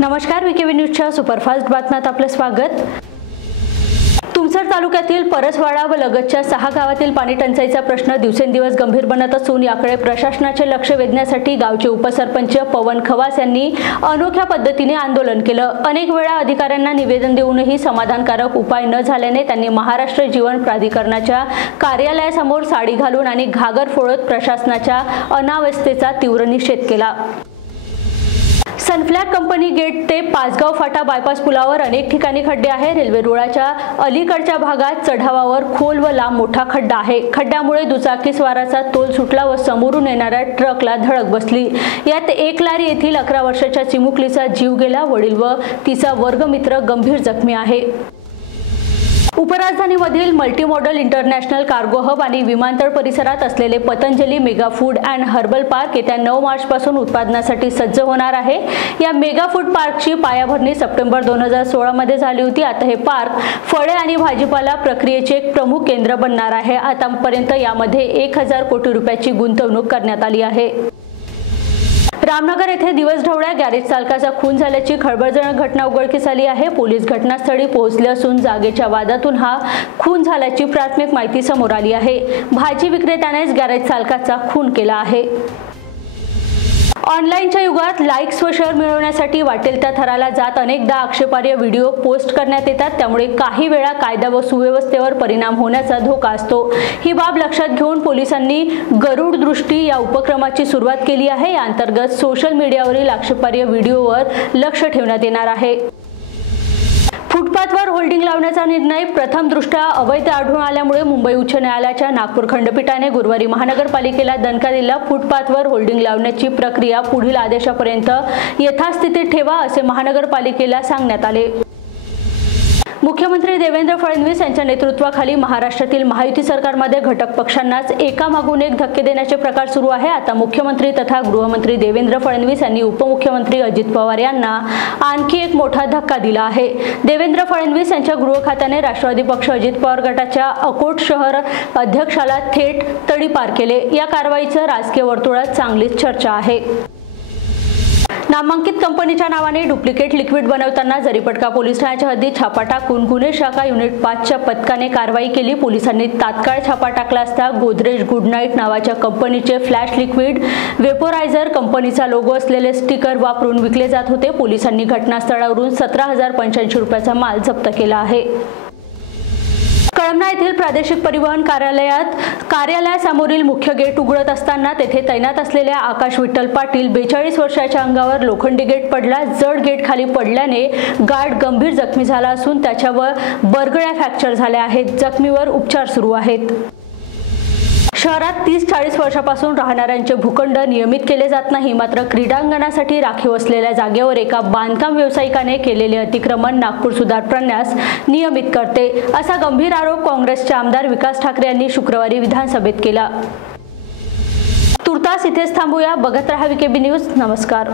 नमस्कार, वीकेबी न्यूजच्या सुपरफास्ट बातम्यात आपले स्वागत। तुमसर तालुक्यातील परसवाडा व लगतच्या 6 गावातील पाणी टंचाईचा प्रश्न दिवसेंदिवस गंभीर बनत असून याकडे प्रशासनाचे लक्ष वेधण्यासाठी गावचे उपसरपंच पवन खवास यांनी अनोख्या पद्धतीने आंदोलन केलं। अनेक वेळा अधिकाऱ्यांना निवेदन देऊनही समाधानकारक उपाय न झाल्याने त्यांनी महाराष्ट्र जीवन प्राधिकरणाच्या कार्यालयासमोर साडी घालून आणि घागर फोडत प्रशासनाच्या अनावस्थेचा तीव्र निषेध केला। सनफ्लॅग कंपनी गेट ते पाचगाव फाटा बायपास पुलावर अनेक ठिकाणी खड्डे आहे। रेल्वे रुळाच्या अलीकडच्या भागात चढावावर खोल व लांब मोठा खड्डा आहे। खड्ड्यामुळे दुचाकी स्वाराचा तोल सुटला व समोरून येणाऱ्या ट्रकला धडक बसली। यात एक लारी येथील 11 वर्षाच्या चिमुकलीचा जीव गेला। वडील व तिचा वर्गमित्र गंभीर जखमी आहे। उपराजधानीमधील multi modal international cargo hub आणि विमानतळ परिसरात असलेले Patanjali mega food and herbal park येत्या 9 मार्च पासून उत्पादनासाठी सज्ज होणार आहे। या मेगा फूड पार्कची पायाभरणी सप्टेंबर 2016 मध्ये झाली होती। आता हे पार्क फळे आणि भाजीपाला प्रक्रियेचे एक प्रमुख केंद्र बनणार आहे। आतापर्यंत यामध्ये 1000 कोटी रुपयाची गुंतवणूक करण्यात आली आहे। रामनगर येथे दिवसढवळ्या गॅरेज चालकाचा खून झाल्याची खळबळजनक घटना उघडकीस आली आहे। पोलीस घटनास्थळी पोहोचले असून जागेच्या वादातून हा खून झाल्याची प्राथमिक माहिती समोर आली आहे। भाजी विक्रेत्यानेच गॅरेज चालकाचा खून केला आहे। ऑनलाईनच्या युगात लाईक्स व शेअर मिळवण्यासाठी वाटेल त्या थराला जात अनेकदा आक्षेपार्ह व्हिडिओ पोस्ट करण्यात येतात। त्यामुळे काही वेळा कायदा व सुव्यवस्थेवर परिणाम होण्याचा धोका असतो। ही बाब लक्षात घेऊन पोलिसांनी गरुड दृष्टी या उपक्रमाची सुरुवात केली आहे। या अंतर्गत सोशल मीडियावरील आक्षेपार्ह व्हिडिओवर लक्ष ठेवण्यात येणार आहे। फुटपाथवर होल्डिंग लावण्याचा निर्णय प्रथमदृष्ट्या अवैध आढळून आल्यामुळे मुंबई उच्च न्यायालयाच्या नागपूर खंडपीठाने गुरुवारी महानगरपालिकेला दणका दिला। फुटपाथवर होल्डिंग लावण्याची प्रक्रिया पुढील आदेशापर्यंत यथास्थितीत ठेवा असे महानगरपालिकेला सांगण्यात आले। मुख्यमंत्री देवेंद्र फडणवीस यांच्या नेतृत्वाखाली महाराष्ट्रातील महायुती सरकारमध्ये घटक पक्षांनाच एकामागून एक धक्के देण्याचे प्रकार सुरू आहे। आता मुख्यमंत्री तथा गृहमंत्री देवेंद्र फडणवीस यांनी उपमुख्यमंत्री अजित पवार यांना आणखी एक मोठा धक्का दिला आहे। देवेंद्र फडणवीस यांच्या गृह खात्याने राष्ट्रवादी पक्ष अजित पवार गटाच्या अकोट शहर अध्यक्षाला थेट तडीपार केले। या कारवाईचं राजकीय वर्तुळात चांगलीच चर्चा आहे। नामांकित कंपनीच्या नावाने डुप्लिकेट लिक्विड बनवताना जरीपटका पोलीस ठाण्याच्या हद्दीत छापा टाकून गुन्हे शाखा युनिट 5च्या पथकाने कारवाई केली। पोलिसांनी तात्काळ छापा टाकला असता गोदरेज गुड नाईट नावाच्या कंपनीचे फ्लॅश लिक्विड वेपोरायझर कंपनीचा लोगो असलेले स्टिकर वापरून विकले जात होते। पोलिसांनी घटनास्थळावरून 17,085 रुपयाचा माल जप्त केला आहे। कळमना येथील प्रादेशिक परिवहन कार्यालयासमोरील मुख्य गेट उघडत असताना तेथे तैनात असलेल्या आकाश विठ्ठल पाटील 42 वर्षाच्या अंगावर लोखंडी गेट पडला। जड गेट खाली पडल्याने गार्ड गंभीर जखमी झाला असून त्याच्यावर बरगड्या फ्रॅक्चर झाल्या आहेत। जखमीवर उपचार सुरू आहेत। शहरात 30-40 वर्षापासून राहणाऱ्यांचे भूखंड नियमित केले जात नाही। मात्र क्रीडांगणासाठी राखीव असलेल्या जागेवर एका बांधकाम व्यावसायिकाने केलेले अतिक्रमण नागपूर सुधार प्रन्यास नियमित करते, असा गंभीर आरोप काँग्रेसचे आमदार विकास ठाकरे यांनी शुक्रवारी विधानसभेत केला। तुर्तास इथेच थांबूया। बघत रहा वीकेबी न्यूज। नमस्कार।